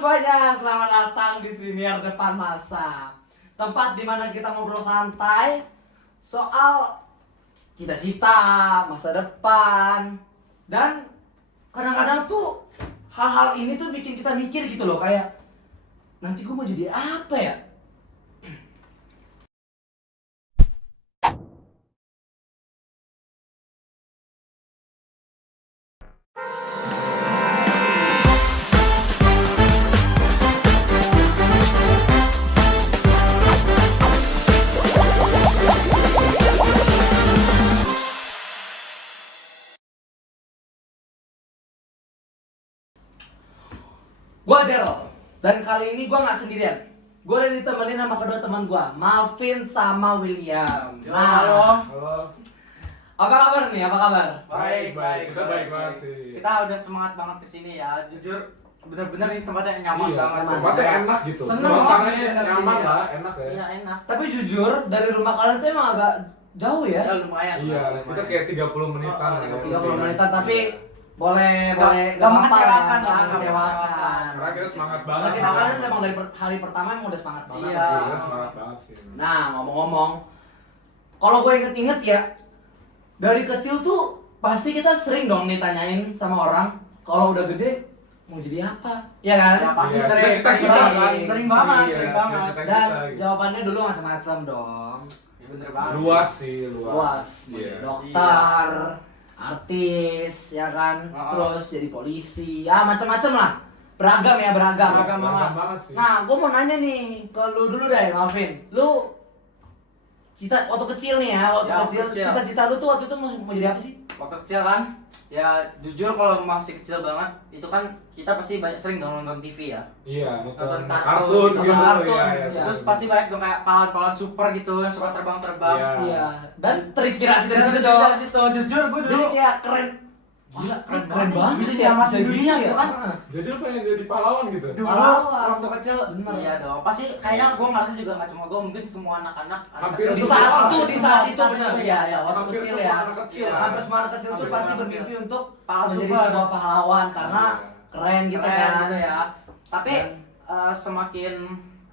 semuanya, selamat datang di Siniar Depan Masa. Tempat di mana kita ngobrol santai soal cita-cita, masa depan. Dan kadang-kadang tuh hal-hal ini tuh bikin kita mikir gitu loh, kayak nanti gue mau jadi apa ya? Gua Gerald, dan kali ini gua nggak sendirian. Gua udah ditemenin sama kedua teman gua, Marvin sama William. Halo. Apa kabar nih? Apa kabar? Baik. Kita baik banget sih. Kita udah semangat banget kesini ya. Jujur, bener-bener ini tempatnya nyaman Iya, banget. tempatnya enak gitu. Seneng Suasananya banget nyaman sini, lah, ya. enak ya. Iya enak. Tapi jujur, dari rumah kalian tuh emang agak jauh ya? Ya lumayan. Iya, kita kayak 30 menitan lah ya. 30 menitan, tapi boleh Nggak apa-apa mengecewakan nggak lah, mengecewakan. Karena kita semangat Karena banget. kita kan emang dari hari pertama emang udah semangat banget. Iya. Kita semangat banget sih. Nah, ngomong-ngomong, kalau gue inget-inget ya, dari kecil tuh pasti kita sering dong ditanyain sama orang, kalau udah gede mau jadi apa? Ya kan? Ya pasti Iya, sering. cita-cita kita kan. Sering banget, Iya, sering banget. cita-cita Dan kita, gitu. jawabannya dulu macam-macam dong. Ya, bener banget. Luas sih, luas. Luas, Iya. dokter, artis, ya kan, terus jadi polisi, ya macam-macam lah, beragam ya beragam. Beragam. Banyak banget sih. Nah, gue mau nanya nih ke lu dulu deh, Marvin, lu waktu kecil nih ya, waktu Ya, waktu kecil, kecil. cita-cita lu tuh waktu itu mau jadi apa sih? Waktu kecil kan, ya jujur kalau masih kecil banget, itu kan kita pasti banyak sering dong nonton TV ya. Iya, nonton Nonton kartun kartun, gitu. nonton kartun, Iya, iya. Terus pasti banyak dong kayak pahlawan-pahlawan super gitu yang suka terbang-terbang. Iya. Iya, dan terinspirasi dari situ. Dari situ, jujur gue Jadi dulu kayak keren, gila, keren banget, bisa ya, diamatin bisa dunia gitu gitu kan. Jadi lu pengen jadi pahlawan gitu? Dulu Pahlawan. waktu kecil, Bener. iya dong. Pasti kayaknya gue ngerasa juga nggak cuma gue, mungkin semua anak-anak Hampir kecil Di semua, saat itu, hampir di saat itu semua, benar iya. ya, ya waktu Hampir kecil semua ya. anak kecil. Iya. Hampir semua anak kecil tuh Hampir pasti semua anak bermimpi kecil. untuk Pahlawan menjadi super. sebuah pahlawan karena keren gitu Keren kan. gitu ya. Tapi Dan- semakin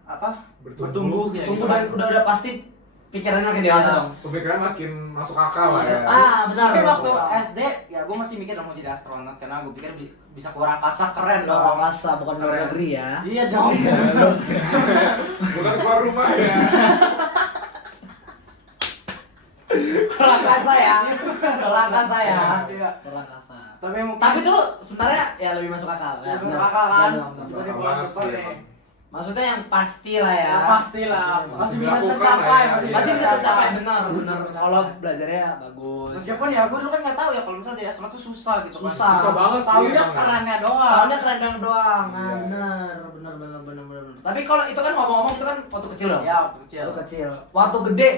apa? Bertumbuh. ya. Tumbuh gitu. dan udah pasti pikirannya makin dewasa Iya. dong. Pemikiran makin masuk akal lah ya. Benar. Mungkin waktu masuk akal. SD ya gue masih mikir mau jadi astronot karena gue pikir bisa keluar angkasa keren Luar dong. angkasa bukan luar Keren. negeri ya. Iya dong. Bukan keluar rumah ya. Luar angkasa ya. Luar angkasa ya. Iya. Luar angkasa. Tapi mungkin Tapi tuh sebenarnya ya lebih masuk akal. ya, Ya, masuk benar. akal kan. Benar, benar. Masuk Sebagai akal pahlawan banget super sih, nih. emang. Maksudnya yang pasti lah ya. Ya, pasti lah. Masih bisa Dilakukan tercapai, lah ya. masih Masih bisa tercapai, benar, Masih benar. tercapai. Kalau belajarnya bagus. Meskipun ya gue dulu kan nggak tahu ya kalau misalnya jadi astronot tuh susah gitu kan. Susah. Susah banget sih. Tahunya emang ya. kerennya doang. Tahunnya keren doang. Nah, Iya. benar. Tapi kalau itu kan ngomong-ngomong itu kan waktu kecil dong. Ya waktu kecil. Waktu kecil. Waktu gede.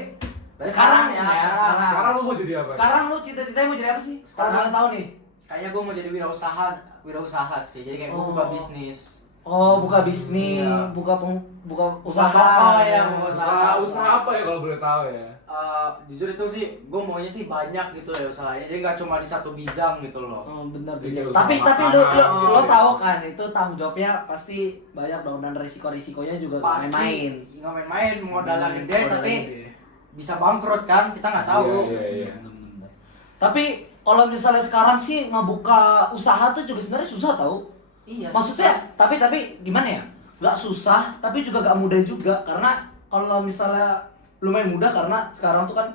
Berarti Sekarang sekarang ya, ya, sekarang. Sekarang lu mau jadi apa? Sekarang lu cita-citanya mau jadi apa sih? Kalau Sekarang- boleh tahu nih. Kayaknya gue mau jadi wirausaha sih. Jadi kayak gue buka Oh. bisnis. Oh, buka bisnis, Iya. buka Usaha usaha. toko ya, Usaha apa ya kalau boleh tahu ya? Jujur itu sih, gue maunya sih banyak gitu ya usahanya. Jadi nggak cuma di satu bidang gitu loh. Oh, benar. Jadi kayak Tapi usaha lu makanan, lo gitu. tahu kan itu tanggung jawabnya pasti banyak dong dan risiko-risikonya juga nggak Pasti main-main. nggak main-main, modalnya gede Modalnya tapi gede. bisa bangkrut kan, kita nggak tahu. Iya. Bener. Tapi kalau misalnya sekarang sih ngebuka usaha tuh juga sebenarnya susah tau. Iya. Maksudnya, tapi gimana ya? Gak susah, tapi juga gak mudah juga. Karena kalau misalnya lumayan mudah karena sekarang tuh kan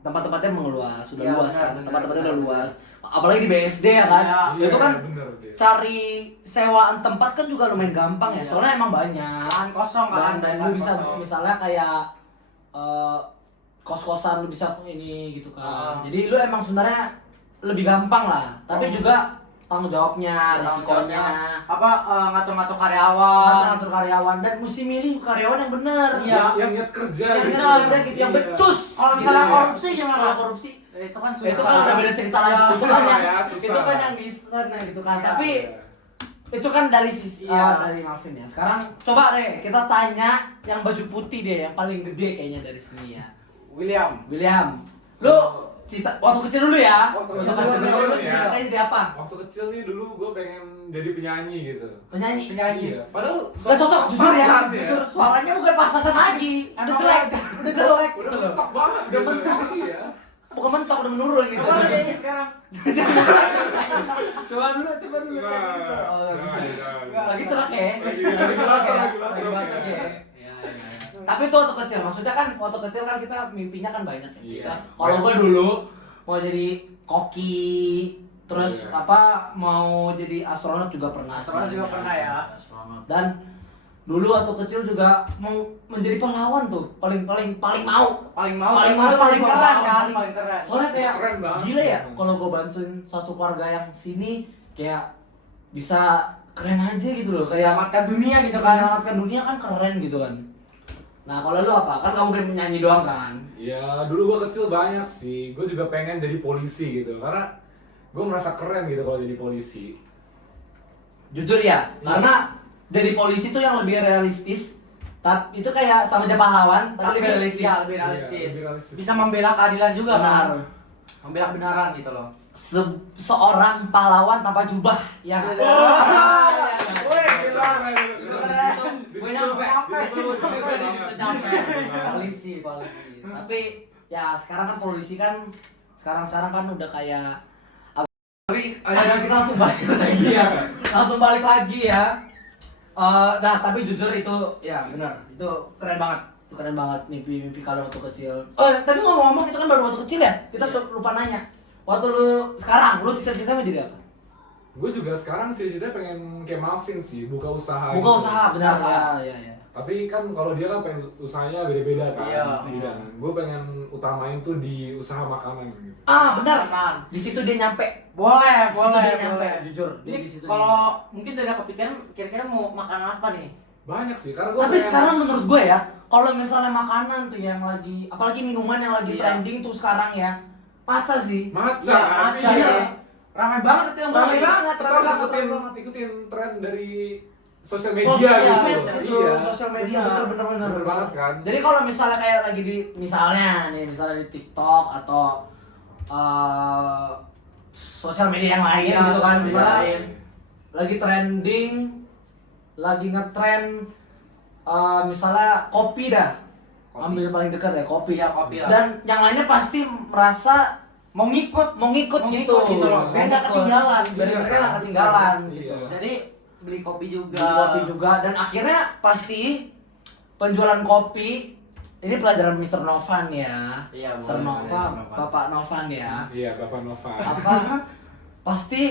tempat-tempatnya mengeluas, sudah Iya, luas benar, kan, benar, tempat-tempatnya udah benar. luas. Apalagi di BSD ya kan, Iya, itu kan bener deh. cari sewaan tempat kan juga lumayan gampang ya. Iya. Soalnya emang banyak. Lahan kosong kan, Dan lahan lu bisa kosong. misalnya kayak kos-kosan lu bisa ini gitu kan. Ah. Jadi lu emang sebenarnya lebih gampang lah, tapi Oh. juga tanggung jawabnya, risikonya, Apa ngatur-ngatur karyawan. ngatur-ngatur karyawan dan mesti milih karyawan yang benar. Iya. Yang niat kerja Yang gitu. benar aja gitu, yang Iya. becus. Kalau misalnya Gitu. korupsi gimana? Kalau korupsi Itu kan susah. itu kan udah beda cerita lagi. Iya, Itu susah kan yang ya, susah. itu kan yang bisa nah gitu kan. Iya. Tapi itu kan dari sisi Iya. dari Marvin ya. Sekarang coba deh kita tanya yang baju putih deh, yang paling gede kayaknya dari sini ya. William. William, lu cita waktu kecil dulu ya. Waktu Waktu kecil kecil dulu, dulu ya. cita-citanya jadi apa? Waktu kecil nih dulu gue pengen jadi penyanyi gitu. Penyanyi. Iya. Padahal Gak cocok, jujur ya, pas-pasan jujur suaranya bukan pas-pasan lagi. Udah Emang jelek, udah jelek. Udah mentok banget. Udah gitu. mentok. Iya. Bukan mentok, udah menurun gitu. Coba lu nyanyi sekarang. Coba dulu. Nah, Oh, nggak bisa. jangan. Lagi serak ya? Lagi serak ya? lagi Lagi batuk batuk ya. ya? Iya. Tapi itu waktu kecil, maksudnya kan waktu kecil kan kita mimpinya kan banyak ya. Iya. Kita, kalau gue dulu mau jadi koki, terus Iya. apa mau jadi astronot juga pernah. Astronot juga pernah ya. Astronot. Dan dulu waktu kecil juga mau menjadi pahlawan tuh, paling mau. Paling mau, Paling mau, paling paling keren mau, kan, paling- paling keren. Soalnya kayak Keren banget. gila ya, kalau gue bantuin satu keluarga yang sini kayak bisa keren aja gitu loh, kayak Selamatkan dunia gitu kan. menyelamatkan dunia kan keren gitu kan. Nah kalau lu apa? Kan kamu mungkin penyanyi doang kan? Ya dulu gue kecil banyak sih. Gue juga pengen jadi polisi gitu. Karena gue merasa keren gitu kalau jadi polisi. Jujur ya, Iya. karena jadi polisi tuh yang lebih realistis. Tapi itu kayak sama aja pahlawan, tapi lebih realistis. Ya, lebih realistis. Iya, lebih realistis. Bisa membela keadilan juga Benar. kan. Membela kebenaran gitu loh. Seorang pahlawan tanpa jubah, ya. Wah. Woi, gila. Gue nyampe, Itu nyampe. Polisi. Tapi ya sekarang kan polisi kan sekarang kan udah kayak tapi kita langsung balik lagi ya. Langsung balik lagi ya. Nah tapi jujur itu ya benar itu keren banget. Itu keren banget mimpi kalian waktu kecil. Oh tapi ngomong-ngomong itu kan baru waktu kecil ya. Kita lupa nanya. Waktu lu sekarang lu cita-cita mau jadi apa? Gue juga sekarang sih ceritanya pengen kayak Malvin sih, buka usaha. Buka gitu. usaha benar Usaha. ya. Tapi kan kalau dia kan pengen usahanya beda-beda kan. Iya. Gue pengen utamain tuh di usaha makanan gitu. Ah benar. Makanan. Di situ dia nyampe. Boleh, Di situ dia nyampe, boleh. jujur. Dia Ini di situ kalau mungkin udah kepikiran kira-kira mau makan apa nih? Banyak sih, karena gue Tapi sekarang menurut gue ya, kalau misalnya makanan tuh yang lagi, apalagi minuman yang lagi Iya. trending tuh sekarang ya, matcha sih. maca, Iya, maca iya. sih. Ramai banget itu yang Ramai beli. banget, Kita ramai harus banget, ikutin, ramai banget. ikutin tren dari sosial media Sosial, gitu. betul. Sosial media Benar. bener Bener banget kan. Jadi kalau misalnya kayak lagi di, misalnya di TikTok atau sosial media yang lain Iya, gitu kan, sosial media misalnya lain. lagi trending, lagi ngetrend, misalnya kopi dah, Kopi. ambil paling dekat ya kopi. Iya, kopi lah. Dan yang lainnya pasti merasa Mau ngikut. mau ngikut Mau gitu, ngikut gitu loh. Biar nggak Ngikut. ketinggalan. Biar Iya, mereka kan? nggak ketinggalan Iya. gitu. Jadi beli kopi juga. Beli kopi juga, dan akhirnya pasti penjualan kopi ini pelajaran Mr. Novan ya. Iya, Mr. boleh, Novan, Mr. Novan. Bapak Novan ya. Iya, Bapak Nova. Apa pasti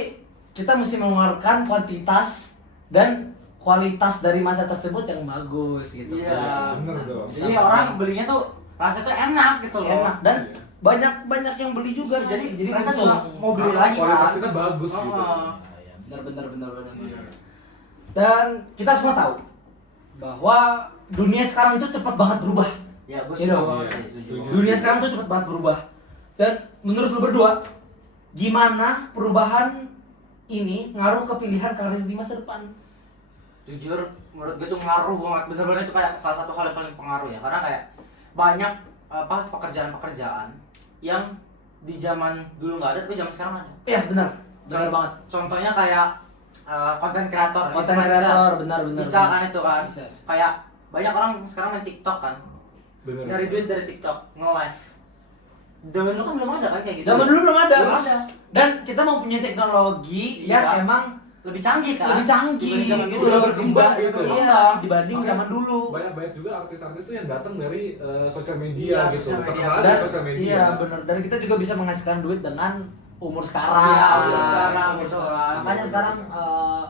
kita mesti mengeluarkan kuantitas dan kualitas dari masa tersebut yang bagus gitu Iya, kan. bener dong. Bisa Jadi orang belinya tuh rasanya tuh enak gitu loh. enak dan Iya. banyak yang beli juga Jadi mereka untung. juga mau beli lagi Kualitas kan. kita bagus Oh, gitu. oh. Iya, benar. Iya. Dan kita semua tahu bahwa dunia sekarang itu cepat banget berubah. Ya, gue Iya dong. setuju. Iya, Setuju. setuju. Dunia sekarang tuh cepat banget berubah. Dan menurut lu berdua, gimana perubahan ini ngaruh ke pilihan karir di masa depan? Jujur, menurut gue tuh ngaruh banget. Bener-bener itu kayak salah satu hal yang paling pengaruh ya. Karena kayak banyak pekerjaan-pekerjaan yang di zaman dulu nggak ada, tapi zaman sekarang ada. Iya benar banget. Contohnya kayak konten kreator, Konten influencer. kreator benar. Bisa kan itu kan? Bisa. Kayak banyak orang sekarang main TikTok kan, Bener. nyari duit dari TikTok, nge-live. Zaman dulu kan belum ada kan kayak gitu. Zaman dulu belum ada. Belum ada. Dan kita mau punya teknologi Iya. yang emang Lebih canggih kan? lebih canggih Dibanding zaman gitu dulu. loh, berkembang gitu. Iya, dibanding Makanya zaman dulu. Banyak juga artis-artis tuh yang datang dari sosial media Iya, gitu. sosial media. Terkenal Dan dari sosial media. iya benar. Dan kita juga bisa menghasilkan duit dengan umur sekarang. Iya, umur sekarang, Umur gitu sekarang. kan. Makanya sekarang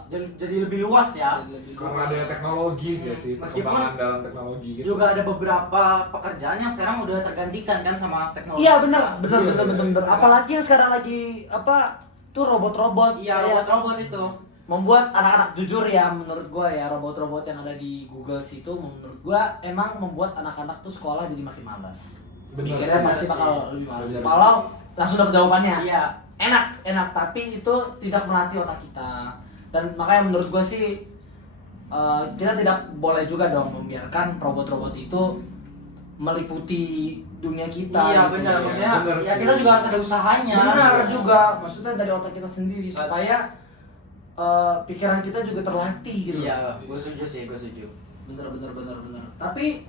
Jadi lebih luas ya. Karena ada teknologi ya sih, Meskipun perkembangan dalam teknologi gitu. Juga ada beberapa pekerjaan yang sekarang udah tergantikan kan sama teknologi. Iya benar. Iya. Apalagi yang sekarang lagi apa tuh robot-robot. Iya, Kayak robot-robot itu. membuat anak-anak, jujur ya menurut gua ya, robot-robot yang ada di Google situ menurut gua emang membuat anak-anak tuh sekolah jadi makin malas. Bener Mikirnya sih, pasti bener bakal sih. lebih malas. Bener Kalau langsung dapat jawabannya. Iya. Enak, tapi itu tidak melatih otak kita. Dan makanya menurut gua sih kita tidak boleh juga dong membiarkan robot-robot itu meliputi dunia kita. Iya gitu. benar, ya. maksudnya Benar ya sih. kita juga harus ada usahanya. Benar Iya. juga, maksudnya dari otak kita sendiri supaya pikiran kita juga terlatih gitu. Iya, gue setuju sih, gue setuju. Bener. Tapi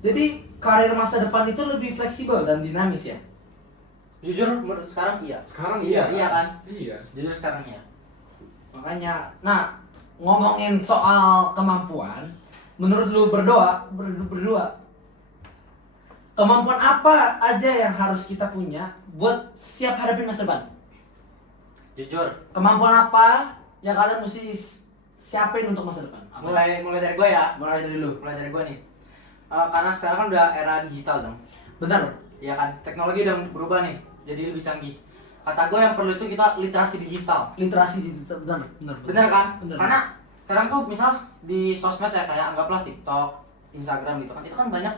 jadi karir masa depan itu lebih fleksibel dan dinamis ya. Jujur menurut sekarang iya. Sekarang Iya, iya kan? Iya. Jujur sekarang iya. Makanya, nah ngomongin soal kemampuan, menurut lu berdua, kemampuan apa aja yang harus kita punya buat siap hadapin masa depan? Jujur. Kemampuan apa yang kalian mesti siapin untuk masa depan? Apa? Mulai dari gue ya. Mulai dari lu. Mulai dari gue nih. Karena sekarang kan udah era digital dong. Benar. Iya kan? Teknologi udah berubah nih. Jadi lebih canggih. Kata gue yang perlu itu kita literasi digital. Literasi digital, benar. Bener kan? Bener. Karena sekarang tuh misal di sosmed ya kayak anggaplah TikTok, Instagram gitu kan. Itu kan banyak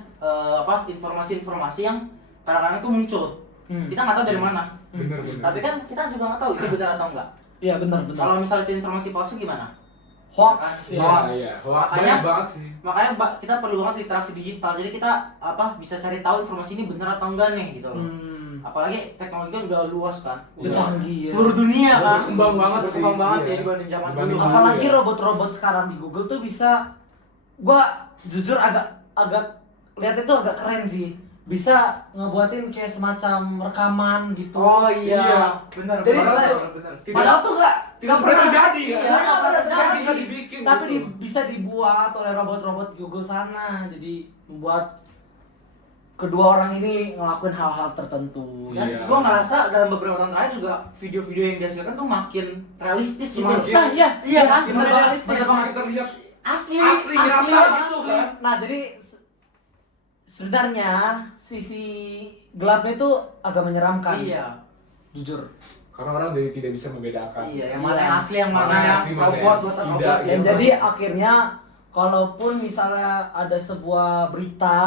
informasi-informasi yang kadang-kadang tuh muncul. Kita nggak tahu dari mana. Bener. Tapi kan kita juga nggak tahu itu benar atau enggak. Iya benar. Kalau misalnya itu informasi palsu gimana? Hoax. Iya. Ya. Iya. Hoax Makanya- banyak banget sih. Makanya kita perlu banget literasi digital. Jadi kita bisa cari tahu informasi ini benar atau enggak nih gitu loh. Apalagi teknologi kan udah luas kan. Udah canggih ya. Seluruh dunia Udah kan. berkembang banget sih. Berkembang banget Iya. sih dibanding zaman Dibanding dulu. dulu. Apalagi ya. robot-robot sekarang di Google tuh bisa, gua jujur agak lihat itu agak keren sih. Bisa ngebuatin kayak semacam rekaman gitu. Oh Iya. iya, benar. Jadi benar, sebenarnya- benar. Padahal tuh tidak pernah terjadi ya. Iya, nggak pernah terjadi. Bisa dibikin. Tapi gitu. bisa dibuat oleh robot-robot Google sana. Jadi membuat kedua orang ini ngelakuin hal-hal tertentu. Dan Iya. gua ngerasa dalam beberapa tahun terakhir juga video-video yang dihasilkan tuh makin realistis gitu. Semakin- Nah, iya. Iya kan? Bener Makin banget. realistis. Bener banget terlihat Asli, Asli, nyata gitu Asli. kan. Nah, jadi sebenarnya sisi gelapnya itu agak menyeramkan. Iya. Jujur. karena orang jadi tidak bisa membedakan. Iya, yang Iya. mana yang asli, yang mana Mana yang asli, mana robot yang buatan tidak, robot. gitu. Dan jadi akhirnya kalaupun misalnya ada sebuah berita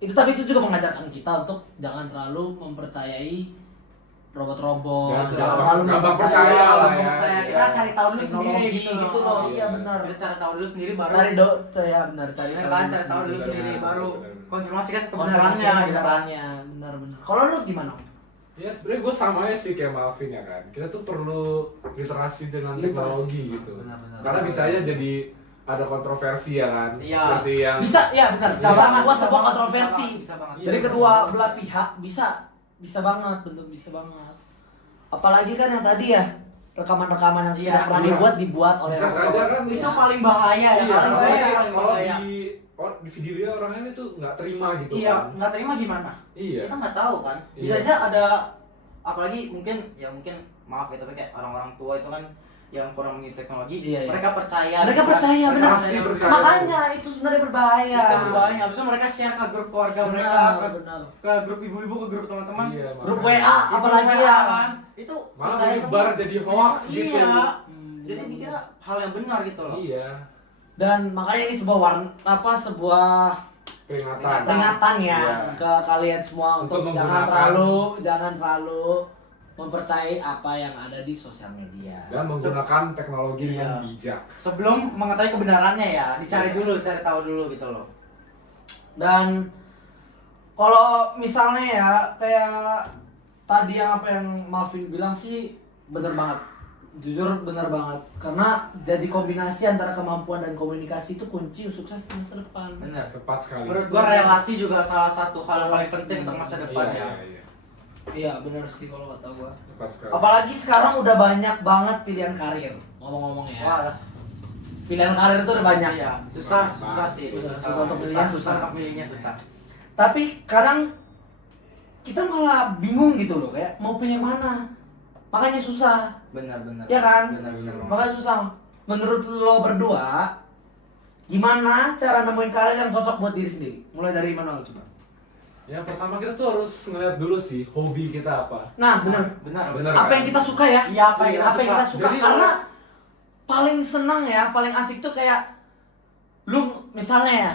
tapi itu juga mengajarkan kita untuk jangan terlalu mempercayai robot-robot, jangan terlalu gampang percaya lah ya. Percaya. Kita cari tahu dulu sendiri teknologi gitu loh. loh. Iya benar. Kita cari tahu dulu sendiri baru. Ya benar, cari Iya kan, cari tahu dulu benar, sendiri benar, baru benar, benar. konfirmasikan kebenarannya, kebenarannya gitu kan. benar. Kalau lu gimana? Ya sebenarnya gue sama aja sih kayak Malvin ya kan. Kita tuh perlu literasi dengan Literasi. teknologi gitu. Benar. Karena bisa aja jadi ada kontroversi ya kan. Iya. Seperti yang Bisa, ya benar. Bisa Bisa banget, buat bisa sebuah banget, kontroversi. bisa banget. Dari Iya, kedua bisa. belah pihak bisa banget, bentuk bisa banget. Apalagi kan yang tadi ya rekaman-rekaman yang Iya, tidak pernah iya. dibuat oleh Bisa robot. saja kan. Itu paling bahaya ya, Iya, paling apalagi bahaya, paling kalau bahaya. di video dia orangnya itu nggak terima gitu Iya, kan. nggak terima gimana? Iya. Kita nggak tahu kan. Bisa Iya. aja ada, apalagi mungkin maaf ya, tapi kayak orang-orang tua itu kan yang kurang mengerti teknologi, Iya, iya. mereka percaya. Mereka kan? percaya, Mereka benar. Pasti percaya. Makanya itu sebenarnya berbahaya. Itu berbahaya. Abis itu mereka share ke grup keluarga mereka, benar. ke grup ibu-ibu, ke grup teman-teman. Iya, Grup makanya. WA Itu apalagi mereka ya. kan. Itu Malah percaya menyebar semua. jadi hoax gitu. Iya. Jadi benar, dikira benar. hal yang benar gitu loh. Iya. Dan makanya ini sebuah sebuah Peringatan. peringatan ya Iya. ke kalian semua Untuk untuk jangan menggunakan- terlalu mempercayai apa yang ada di sosial media. Dan menggunakan teknologi Iya. dengan bijak. Sebelum mengetahui kebenarannya ya, dicari Iya. dulu, cari tahu dulu gitu loh. Dan kalau misalnya ya kayak tadi yang apa yang Malvin bilang sih bener banget, jujur bener banget, karena jadi kombinasi antara kemampuan dan komunikasi itu kunci sukses di masa depan. Benar. Tepat sekali. Menurut gua relasi juga salah satu hal yang paling Relasi, penting untuk masa benar. depan Iya, ya. iya. Iya bener sih kalau kata gua. Tepat sekali. Apalagi sekarang udah banyak banget pilihan karir, ngomong-ngomong ya. Wah, Pilihan karir itu udah banyak. iya, susah sih, Susah untuk milihnya, susah. untuk milihnya susah. Tapi kadang kita malah bingung gitu loh, kayak mau pilih yang mana. Makanya susah. Benar. Iya kan? Benar. Makanya susah. Menurut lo berdua, gimana cara nemuin karir yang cocok buat diri sendiri? Mulai dari Manuel coba. Ya pertama kita tuh harus ngeliat dulu sih hobi kita apa. Nah, benar. Benar. Benar. Apa yang kita suka ya? Iya, apa yang Apa kita suka. yang kita suka? Jadi Karena paling senang ya, paling asik tuh kayak lu misalnya ya,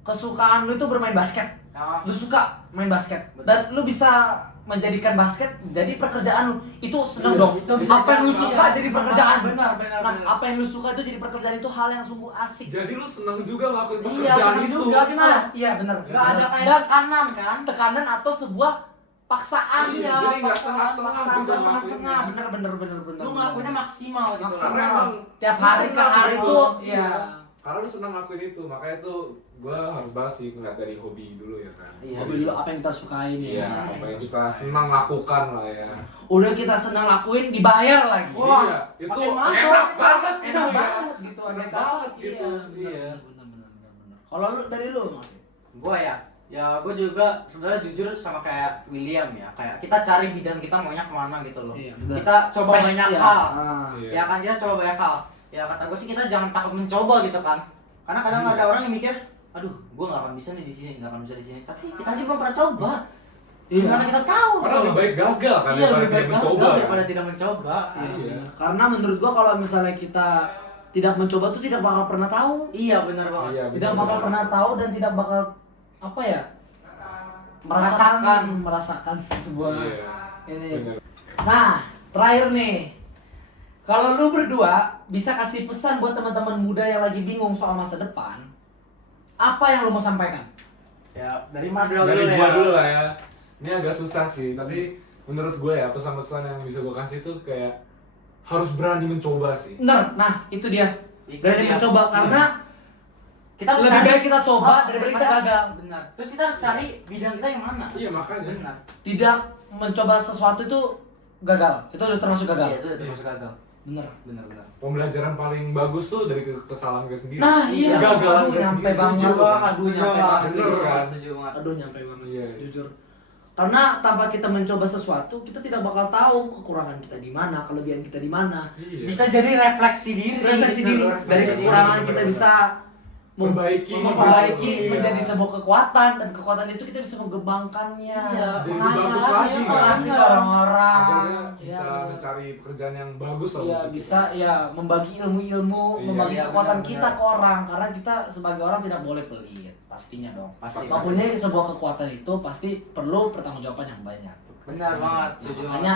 kesukaan lu itu bermain basket. Ah, Lu suka main basket Betul. dan lu bisa menjadikan basket jadi pekerjaan lu, itu seneng Iya, dong. itu bisa Apa yang lu jadi, suka iya, jadi seneng pekerjaan. banget, benar, benar, Nah, benar. apa yang lu suka itu jadi pekerjaan, itu hal yang sungguh asik. Jadi lu senang juga ngelakuin Iya, pekerjaan senang itu. juga gitu. Nah, iya benar. Nggak ada kayak Dan tekanan kan? tekanan atau sebuah paksaan. Iya, jadi nggak setengah-setengah paksaan, gitu nggak setengah-setengah. ngelakuinnya. Bener. Lu ngelakuinnya maksimal gitu. Maksimal. loh. Emang Tiap lu hari ke senang hari gitu. itu, Iya. iya. Karena lu senang ngelakuin itu, makanya tuh gue harus bahas sih ngeliat dari hobi dulu ya kan. Iya. Hobi dulu apa yang kita sukain ya. Iya, apa yang kita senang lakukan lah ya. Udah kita senang lakuin, dibayar lagi. Wah, Iya, itu makin mantap. enak banget Enak gitu ya. banget gitu, Enak ada banget iya, gitu. Iya, benar. Kalau lu dari lu, Mas? Gua ya gue juga sebenarnya jujur sama kayak William ya, kayak kita cari bidang kita maunya kemana gitu loh. Iya, benar. Kita coba banyak Iya. hal. Iya. Ya kan kita coba banyak hal. Ya kata gue sih kita jangan takut mencoba gitu kan. Karena kadang ada orang yang mikir, aduh, gue nggak akan bisa nih di sini, nggak akan bisa di sini. Tapi kita aja belum pernah coba. Iya. Gimana kita tahu? Karena lebih baik gagal kan Iya, daripada lebih baik tidak gagal mencoba. daripada tidak mencoba. Iya, Iya. benar. Karena menurut gua kalau misalnya kita tidak mencoba tuh tidak bakal pernah tahu. Iya, benar banget. Iya, Tidak benar. bakal pernah tahu dan tidak bakal apa ya? Merasakan sebuah Iya. ini. Benar. Nah, terakhir nih. Kalau lu berdua bisa kasih pesan buat teman-teman muda yang lagi bingung soal masa depan, apa yang lu mau sampaikan? Ya, dari Madral Dari dulu gua ya. dulu lah ya. Ini agak susah sih, tapi menurut gue ya pesan-pesan yang bisa gue kasih tuh kayak harus berani mencoba sih. Bener, nah itu dia. Itu Berani dia. mencoba karena Kita harus lebih cari baik kita coba daripada kita gagal. Benar. Terus kita harus cari bidang kita yang mana? Iya makanya. Benar. Tidak mencoba sesuatu itu gagal. Itu udah termasuk Iya, gagal. itu udah termasuk gagal. Bener. Benar. Pembelajaran paling bagus tuh dari kesalahan kita sendiri. Nah, iya. Kegagalan Aduh, kita nyampe sendiri. banget. Setuju banget. Aduh, Setuju nyampe banget. banget. Bener Setuju kan? banget. Setuju banget. Aduh, nyampe banget. Iya. Jujur. Karena tanpa kita mencoba sesuatu, kita tidak bakal tahu kekurangan kita di mana, kelebihan kita di mana. Iya. Bisa jadi refleksi diri. Refleksi Benar, diri refleksi dari diri. kekurangan bener, kita bener. bisa Memperbaiki. Iya. menjadi sebuah kekuatan, dan kekuatan itu kita bisa mengembangkannya. Iya, Jadi mengasah bagus lagi, lagi, kan? Mengasih ke benar. orang-orang. Akhirnya Ya, bisa bener. mencari pekerjaan yang bagus lah. Iya, untuk bisa kita. ya membagi ilmu-ilmu, Iya, membagi iya, kekuatan benar, kita benar. ke orang, karena kita sebagai orang tidak boleh pelit, pastinya dong. Pasti. Mempunyai sebuah kekuatan itu pasti perlu pertanggungjawaban yang banyak. Benar banget. Setuju Makanya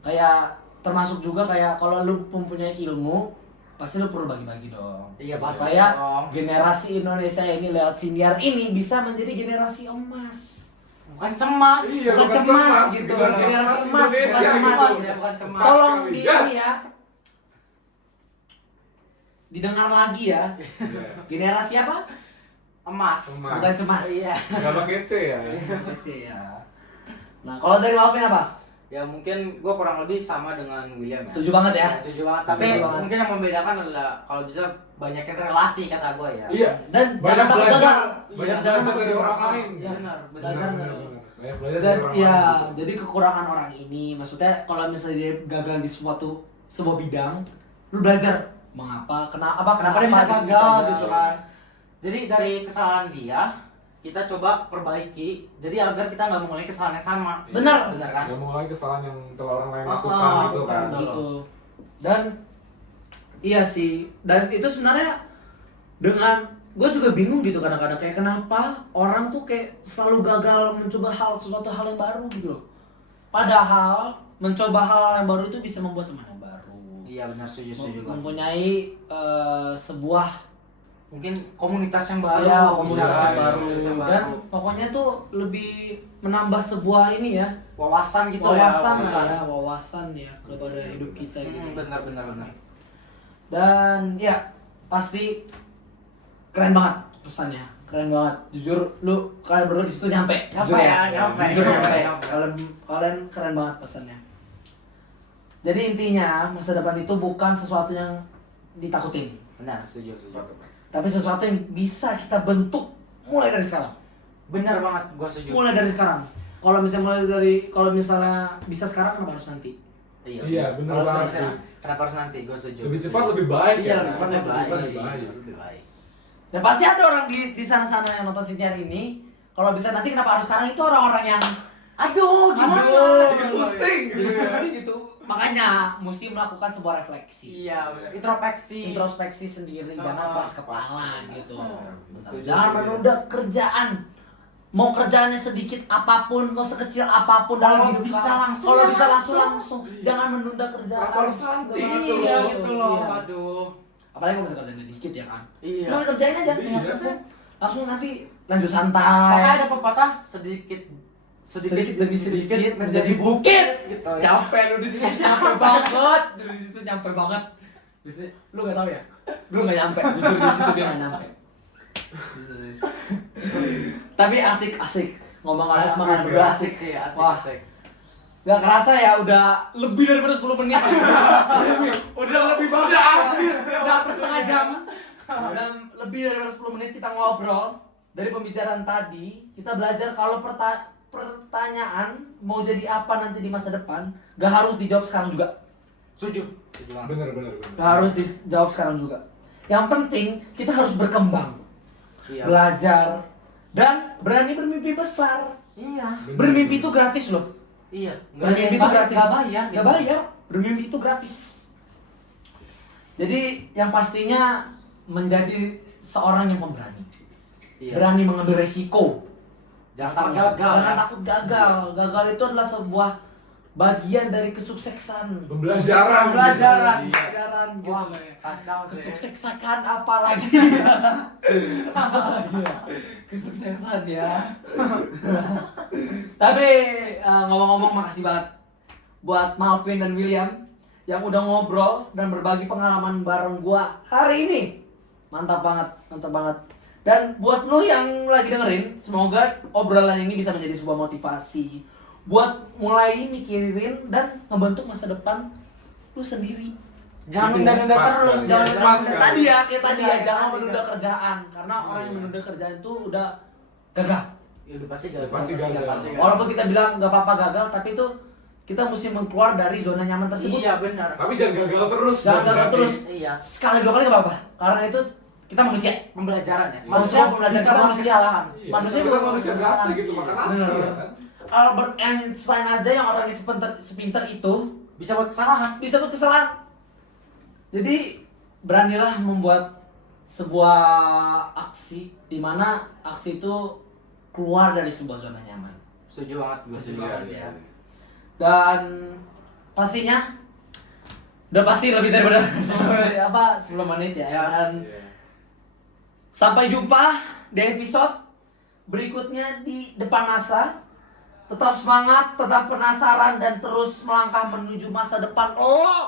kayak termasuk juga kayak kalau lu mempunyai ilmu, pasti lu perlu bagi-bagi dong. Iya, pasti Supaya dong. generasi Indonesia ini lewat siniar ini bisa menjadi generasi emas. Bukan cemas. Iya, Bukan bukan cemas cemas, gitu. generasi Generasi emas emas, Indonesia bukan cemas. gitu. Ya, bukan cemas. Tolong sekali. di Yes. ini ya. Didengar lagi ya. Iya. Generasi apa? Emas. Emas. Bukan cemas. Iya. Gak pakai C ya. Kece ya. Nah, kalau dari Alvin apa? Ya mungkin gue kurang lebih sama dengan William ya. Setuju banget ya? Setuju banget. Tapi Setuju banget. mungkin yang membedakan adalah kalau bisa banyakin relasi kata gue ya. Iya. Dan Banyak jangan takut belajar, gagal. banyak Iya, jangan belajar dari takut orang gagal. lain. Iya. Benar, Belajar benar. dari- Banyak belajar Dan dari orang ya, lain. jadi kekurangan orang ini, maksudnya kalau misalnya dia gagal di sebuah bidang, lu belajar mengapa, Kenapa dia bisa gagal gitu kan? Jadi dari kesalahan dia kita coba perbaiki. Jadi agar kita nggak mengulangi kesalahan yang sama. Benar. Benar kan? Gak mau lagi kesalahan yang telah orang lain Ah, lakukan gitu kan. betul. Gitu. Dan iya sih, dan itu sebenarnya dengan gue juga bingung gitu kadang-kadang kayak kenapa orang tuh kayak selalu gagal mencoba sesuatu hal yang baru gitu loh. Padahal mencoba hal yang baru itu bisa membuat teman yang baru. Iya benar, setuju gua. Mempunyai sebuah Mungkin komunitas yang baru. ya, bisa komunitas kan? yang baru. Komunitas yang Dan baru. pokoknya tuh lebih menambah sebuah ini ya, wawasan gitu wawasan ya. wawasan ya kepada hidup kita gitu. Benar. Dan ya pasti keren banget pesannya, keren banget. Jujur lu kalian berdua di situ nyampe. Nyampe Jujur ya, nyampe. Jujur nyampe. Nyampe. Kalian keren banget pesannya. Jadi intinya masa depan itu bukan sesuatu yang ditakutin, Benar, setuju. tapi sesuatu yang bisa kita bentuk mulai dari sekarang. Benar banget, gua setuju. Mulai dari sekarang. Kalau misalnya bisa sekarang, kenapa harus nanti? Iya, benar Kalau banget bisa, sih. kenapa harus nanti? Gua setuju. Lebih cepat lebih baik Iya, ya. lebih cepat lebih baik. Lebih baik. Dan pasti ada orang di sana-sana yang nonton siniar ini. Kalau bisa nanti kenapa harus sekarang, itu orang-orang yang aduh gimana? jadi pusing. Jadi pusing gitu. Makanya mesti melakukan sebuah refleksi. Iya, benar. Introspeksi Sendiri, Oh, jangan keras kepala gitu. Setuju, Jangan setuju. menunda kerjaan. Mau kerjaannya sedikit apapun, mau sekecil apapun Kalau dalam hidup bisa kamu. langsung, Kalau ya bisa langsung. langsung. Jangan menunda kerjaan. Harus nanti. Iya gitu loh. Iya. Aduh. Apalagi kalau bisa kerjaannya dikit ya kan. Iya. Nah, kerjain aja. Iya. Langsung nanti lanjut santai. Makanya ada pepatah sedikit Demi sedikit menjadi bukit. gitu ya. Nyampe lu di sini nyampe banget. Di situ nyampe banget. Di sini lu enggak tahu ya? Lu enggak nyampe. Justru di situ dia enggak nyampe. Tapi asik ngomong Asik, makan berdua asik sih, asik. Wah, Asik. gak kerasa ya udah lebih daripada 10 menit. Udah lebih banget. Udah hampir setengah jam. Dan lebih daripada 10 menit kita ngobrol. Dari pembicaraan tadi kita belajar kalau pertanyaan mau jadi apa nanti di masa depan gak harus dijawab sekarang juga. Setuju. Setuju banget. Bener. Gak harus dijawab sekarang juga. Yang penting kita harus berkembang, Iya. belajar, dan berani bermimpi besar. Iya. Bermimpi itu gratis loh. Iya. Bermimpi itu gratis. Gak bayar. Gak bayar. Bermimpi itu gratis. Jadi yang pastinya menjadi seorang yang pemberani. Iya. Berani mengambil resiko. Jangan takut Pastinya. gagal. Jangan takut gagal. Gagal itu adalah sebuah bagian dari kesuksesan. Pembelajaran. Pembelajaran. Gitu. Iya. Pembelajaran gitu Wah, loh ya. kacau sih. Kesuksesan apa lagi? Kesuksesan ya. Tapi ngomong-ngomong makasih banget buat Malvin dan William yang udah ngobrol dan berbagi pengalaman bareng gua hari ini. Mantap banget. Dan buat lo yang lagi dengerin, semoga obrolan ini bisa menjadi sebuah motivasi buat mulai mikirin dan ngebentuk masa depan lu sendiri. Jangan Itu nunda-nunda pas terus, sekali. jangan Pas nunda-nunda. sekali. Tadi ya, kayak tadi ya, Iya, jangan tadi menunda kan. kerjaan karena orang yang Iya. menunda kerjaan itu udah gagal. Ya udah pasti gagal. Pasti gagal. Walaupun kita bilang nggak apa-apa gagal, tapi itu kita mesti keluar dari zona nyaman tersebut. Iya benar. Tapi jangan gagal terus. Jangan dong, gagal tapi- terus. Iya. Sekali dua kali nggak apa-apa. Karena itu kita manusia. Pembelajaran ya. Manusia pembelajaran, bisa kita buat manusia. kesalahan. Iya, Manusia kita juga manusia manusia. biasa gitu, makan nasi Bener. ya kan. Albert Einstein aja yang orangnya sepintar itu Bisa buat kesalahan. bisa buat kesalahan. Jadi beranilah membuat sebuah aksi di mana aksi itu keluar dari sebuah zona nyaman. Setuju banget gue. Setuju Iya, banget iya, ya. iya. Dan pastinya udah pasti lebih daripada 10 menit ya. Ya. Dan Iya. sampai jumpa di episode berikutnya di Depan Masa. Tetap semangat, tetap penasaran dan terus melangkah menuju masa depan lo.